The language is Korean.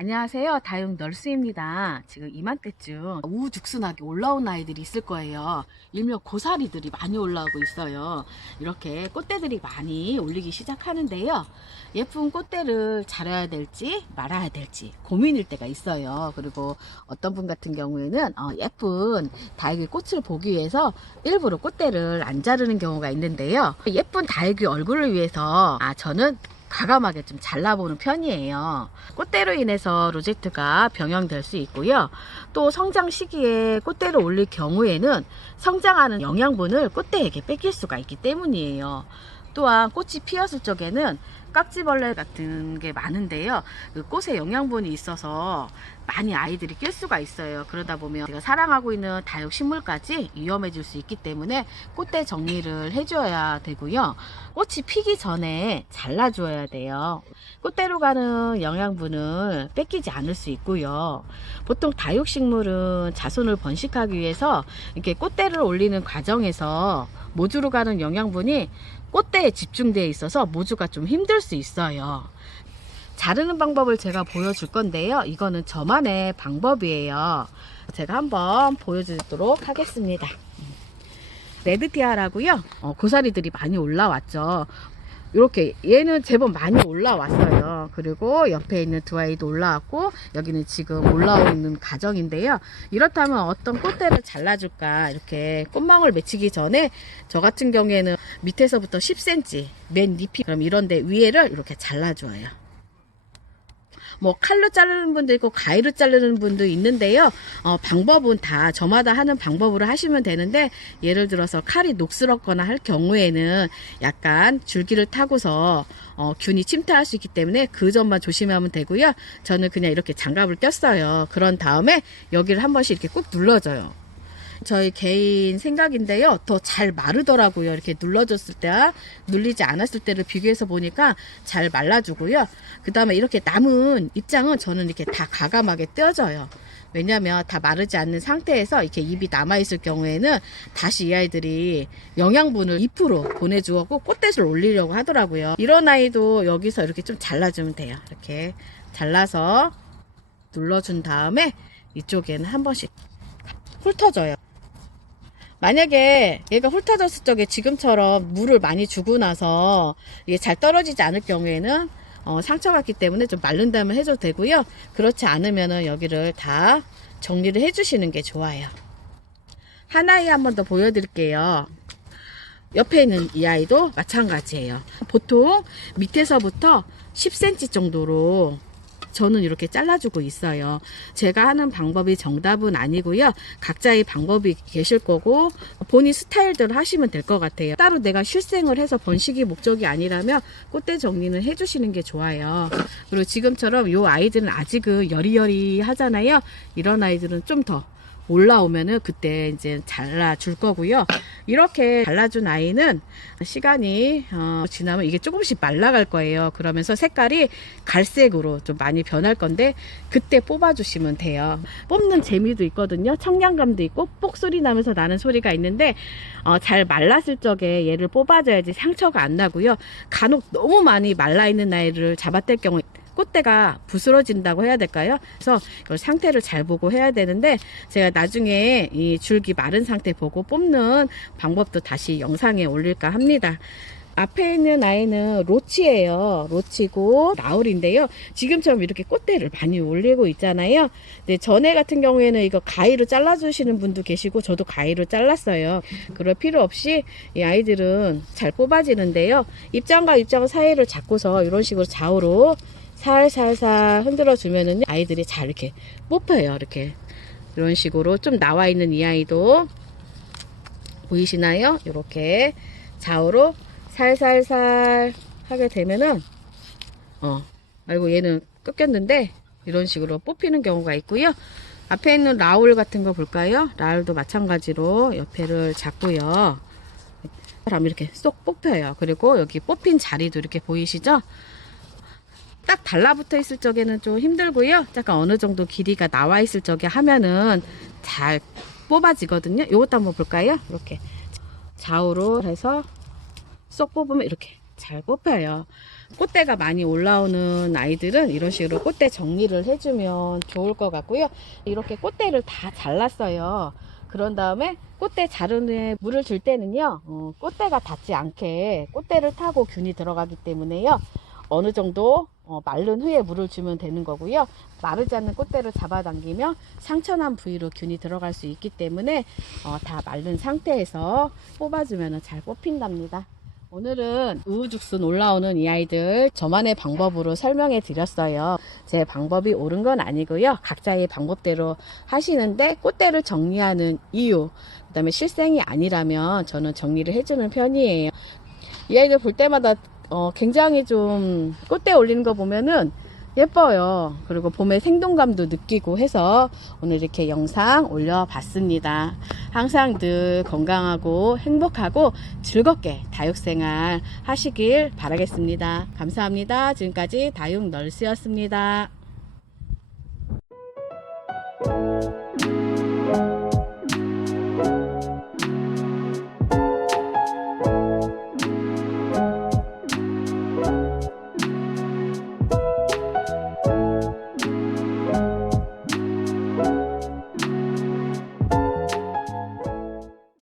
안녕하세요. 다육 널스입니다. 지금 이맘때쯤 우죽순하게 올라온 아이들이 있을 거예요. 일명 고사리들이 많이 올라오고 있어요. 이렇게 꽃대들이 많이 올리기 시작하는데요. 예쁜 꽃대를 자라야 될지 말아야 될지 고민일 때가 있어요. 그리고 어떤 분 같은 경우에는 예쁜 다육이 꽃을 보기 위해서 일부러 꽃대를 안 자르는 경우가 있는데요. 예쁜 다육이 얼굴을 위해서 저는 과감하게 좀 잘라보는 편이에요. 꽃대로 인해서 로제트가 병형될 수 있고요. 또 성장 시기에 꽃대를 올릴 경우에는 성장하는 영양분을 꽃대에게 뺏길 수가 있기 때문이에요. 또한 꽃이 피었을 적에는 깍지벌레 같은 게 많은데요. 그 꽃에 영양분이 있어서 많이 아이들이 낄 수가 있어요. 그러다 보면 제가 사랑하고 있는 다육식물까지 위험해질 수 있기 때문에 꽃대 정리를 해줘야 되고요. 꽃이 피기 전에 잘라줘야 돼요. 꽃대로 가는 영양분을 뺏기지 않을 수 있고요. 보통 다육식물은 자손을 번식하기 위해서 이렇게 꽃대를 올리는 과정에서 모주로 가는 영양분이 꽃대에 집중되어 있어서 모주가 좀 힘들 수 있어요. 자르는 방법을 제가 보여줄 건데요. 이거는 저만의 방법이에요. 제가 한번 보여드리도록 하겠습니다. 레드티아라고요. 고사리들이 많이 올라왔죠. 이렇게 얘는 제법 많이 올라왔어요. 그리고 옆에 있는 두 아이도 올라왔고 여기는 지금 올라오는 과정인데요. 이렇다면 어떤 꽃대를 잘라줄까, 이렇게 꽃망울 맺히기 전에 저 같은 경우에는 밑에서부터 10cm 맨 잎이, 그럼 이런데 위에를 이렇게 잘라줘요. 뭐 칼로 자르는 분도 있고 가위로 자르는 분도 있는데요. 방법은 다 저마다 하는 방법으로 하시면 되는데, 예를 들어서 칼이 녹슬었거나 할 경우에는 약간 줄기를 타고서 균이 침투할 수 있기 때문에 그 점만 조심하면 되고요. 저는 그냥 이렇게 장갑을 꼈어요. 그런 다음에 여기를 한 번씩 이렇게 꾹 눌러줘요. 저희 개인 생각인데요. 더 잘 마르더라고요. 이렇게 눌러줬을 때와 눌리지 않았을 때를 비교해서 보니까 잘 말라주고요. 그 다음에 이렇게 남은 입장은 저는 이렇게 다 과감하게 떼어줘요. 왜냐면 다 마르지 않는 상태에서 이렇게 잎이 남아있을 경우에는 다시 이 아이들이 영양분을 잎으로 보내주고 꽃대를 올리려고 하더라고요. 이런 아이도 여기서 이렇게 좀 잘라주면 돼요. 이렇게 잘라서 눌러준 다음에 이쪽에는 한 번씩 훑어줘요. 만약에 얘가 훑어졌을 적에 지금처럼 물을 많이 주고 나서 이게 잘 떨어지지 않을 경우에는 상처가 있기 때문에 좀 마른 다음에 해줘도 되고요. 그렇지 않으면은 여기를 다 정리를 해주시는 게 좋아요. 한 아이 한 번 더 보여드릴게요. 옆에 있는 이 아이도 마찬가지예요. 보통 밑에서부터 10cm 정도로 저는 이렇게 잘라주고 있어요. 제가 하는 방법이 정답은 아니고요. 각자의 방법이 계실 거고 본인 스타일대로 하시면 될 것 같아요. 따로 내가 실생을 해서 번식이 목적이 아니라면 꽃대 정리는 해주시는 게 좋아요. 그리고 지금처럼 이 아이들은 아직은 여리여리 하잖아요. 이런 아이들은 좀 더 올라오면은 그때 이제 잘라줄 거고요. 이렇게 잘라준 아이는 시간이 지나면 이게 조금씩 말라갈 거예요. 그러면서 색깔이 갈색으로 좀 많이 변할 건데 그때 뽑아주시면 돼요. 뽑는 재미도 있거든요. 청량감도 있고 뽁 소리 나면서 나는 소리가 있는데 잘 말랐을 적에 얘를 뽑아줘야지 상처가 안 나고요. 간혹 너무 많이 말라있는 아이를 잡아뗄 경우 꽃대가 부스러진다고 해야 될까요? 그래서 이걸 상태를 잘 보고 해야 되는데 제가 나중에 이 줄기 마른 상태 보고 뽑는 방법도 다시 영상에 올릴까 합니다. 앞에 있는 아이는 로치예요. 로치고 라울인데요. 지금처럼 이렇게 꽃대를 많이 올리고 있잖아요. 근데 전에 같은 경우에는 이거 가위로 잘라주시는 분도 계시고 저도 가위로 잘랐어요. 그럴 필요 없이 이 아이들은 잘 뽑아지는데요. 입장과 입장 사이를 잡고서 이런 식으로 좌우로 살살살 흔들어 주면은 아이들이 잘 이렇게 뽑혀요. 이렇게 이런 식으로 좀 나와 있는 이 아이도 보이시나요? 이렇게 좌우로 살살살 하게 되면은 아이고 얘는 꺾였는데 이런 식으로 뽑히는 경우가 있고요. 앞에 있는 라울 같은 거 볼까요? 라울도 마찬가지로 옆에를 잡고요. 그럼 이렇게 쏙 뽑혀요. 그리고 여기 뽑힌 자리도 이렇게 보이시죠? 딱 달라붙어 있을 적에는 좀 힘들고요. 약간 어느 정도 길이가 나와 있을 적에 하면은 잘 뽑아지거든요. 이것도 한번 볼까요? 이렇게 좌우로 해서 쏙 뽑으면 이렇게 잘 뽑혀요. 꽃대가 많이 올라오는 아이들은 이런 식으로 꽃대 정리를 해주면 좋을 것 같고요. 이렇게 꽃대를 다 잘랐어요. 그런 다음에 꽃대 자른 후에 물을 줄 때는요, 꽃대가 닿지 않게 꽃대를 타고 균이 들어가기 때문에요, 어느 정도 마른 후에 물을 주면 되는 거고요. 마르지 않는 꽃대를 잡아당기면 상처난 부위로 균이 들어갈 수 있기 때문에 다 마른 상태에서 뽑아주면 잘 뽑힌답니다. 오늘은 우후죽순 올라오는 이 아이들 저만의 방법으로 설명해 드렸어요. 제 방법이 옳은 건 아니고요. 각자의 방법대로 하시는데 꽃대를 정리하는 이유, 그 다음에 실생이 아니라면 저는 정리를 해주는 편이에요. 이 아이들 볼 때마다 굉장히 좀 꽃대 올리는 거 보면은 예뻐요. 그리고 봄의 생동감도 느끼고 해서 오늘 이렇게 영상 올려봤습니다. 항상 늘 건강하고 행복하고 즐겁게 다육생활 하시길 바라겠습니다. 감사합니다. 지금까지 다육널스였습니다.